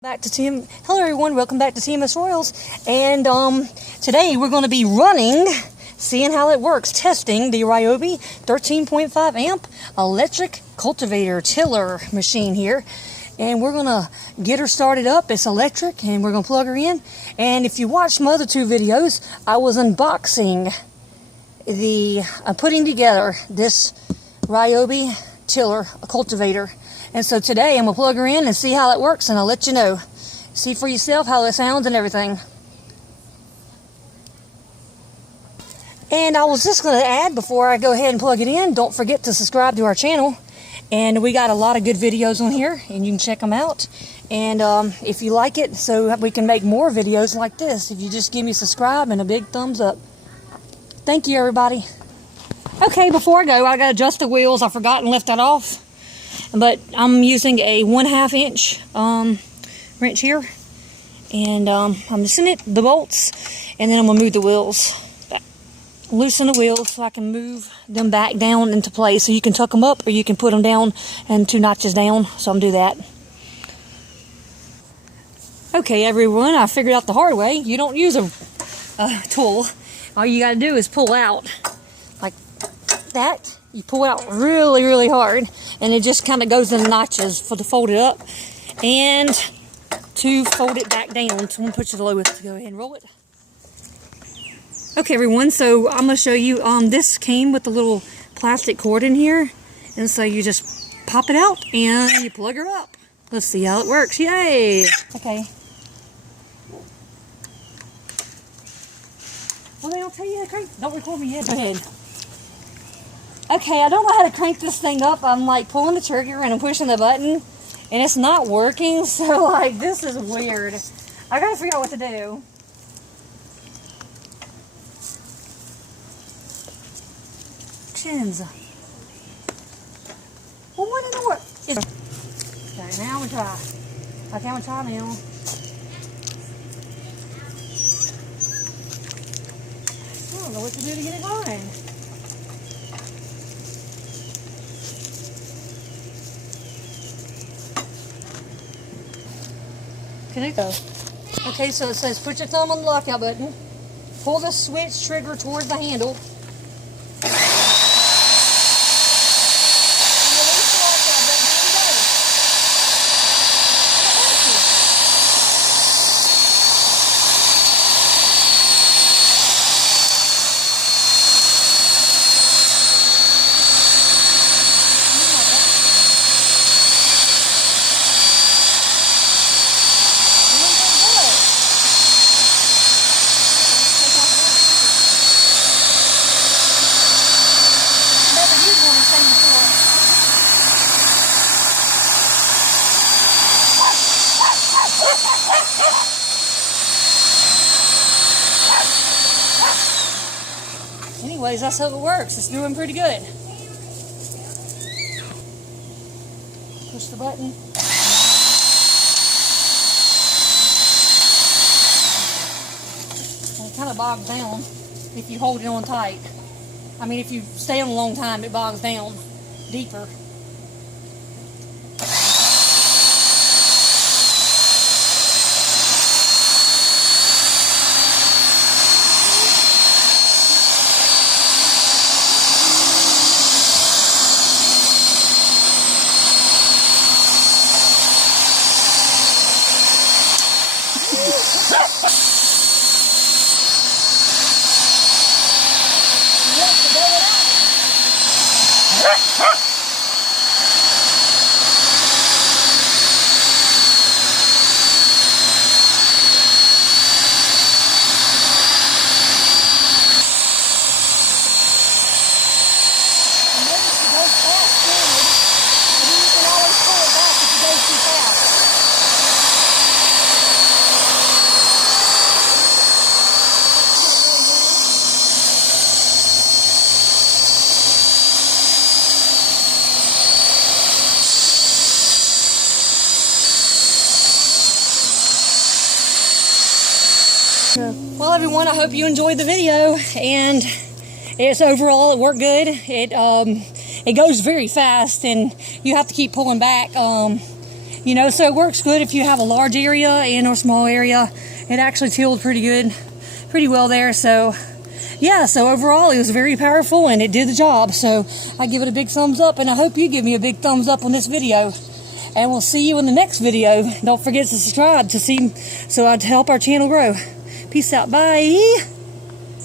Hello everyone, welcome back to TMS Royals, and today we're going to be seeing how it works, testing the Ryobi 13.5 amp electric cultivator-tiller machine here, and we're going to get her started up. It's electric, and we're going to plug her in. And if you watched my other two videos, I was unboxing putting together this Ryobi tiller, a cultivator. And so today I'm going to plug her in and see how it works, and I'll let you know. See for yourself how it sounds and everything. And I was just going to add, before I go ahead and plug it in, don't forget to subscribe to our channel. And we got a lot of good videos on here, and you can check them out. And if you like it, so we can make more videos like this, if you just give me a subscribe and a big thumbs up. Thank you, everybody. Okay, before I go, I got to adjust the wheels. I forgot and left that off. But I'm using a 1/2 inch wrench here, and I'm loosening the bolts, and then I'm gonna move the wheels, loosen the wheels so I can move them back down into place. So you can tuck them up, or you can put them down and 2 notches down. So I'm gonna do that. Okay, everyone, I figured out the hard way. You don't use a tool. All you gotta do is pull out like that. You pull out really, really hard, and it just kind of goes in notches to fold it up and to fold it back down. So I'm going to put you the low width to go ahead and roll it. Okay, everyone, so I'm going to show you, this came with a little plastic cord in here, and so you just pop it out and you plug her up. Let's see how it works. Yay! Okay. Well, they don't tell you how to crank. Don't record me yet. Go ahead. Okay, I don't know how to crank this thing up. I'm like pulling the trigger and I'm pushing the button, and it's not working. So like, this is weird. I gotta figure out what to do. Chins. Well, what in the world? Okay, now I'm gonna try. Okay, I'm gonna try now. I don't know what to do to get it going. Go. Okay, so it says put your thumb on the lockout button, pull the switch trigger towards the handle, and release the lockout button, and go. Anyways, that's how it works. It's doing pretty good. Push the button. And it kind of bogs down if you hold it on tight. I mean, if you stay on a long time, it bogs down deeper. Well, everyone, I hope you enjoyed the video, and it's overall it worked good. It goes very fast, and you have to keep pulling back. You know, so it works good if you have a large area and or small area. It actually tilled pretty well there. So yeah, so overall it was very powerful and it did the job. So I give it a big thumbs up, and I hope you give me a big thumbs up on this video. And we'll see you in the next video. Don't forget to subscribe to help our channel grow. Peace out. Bye.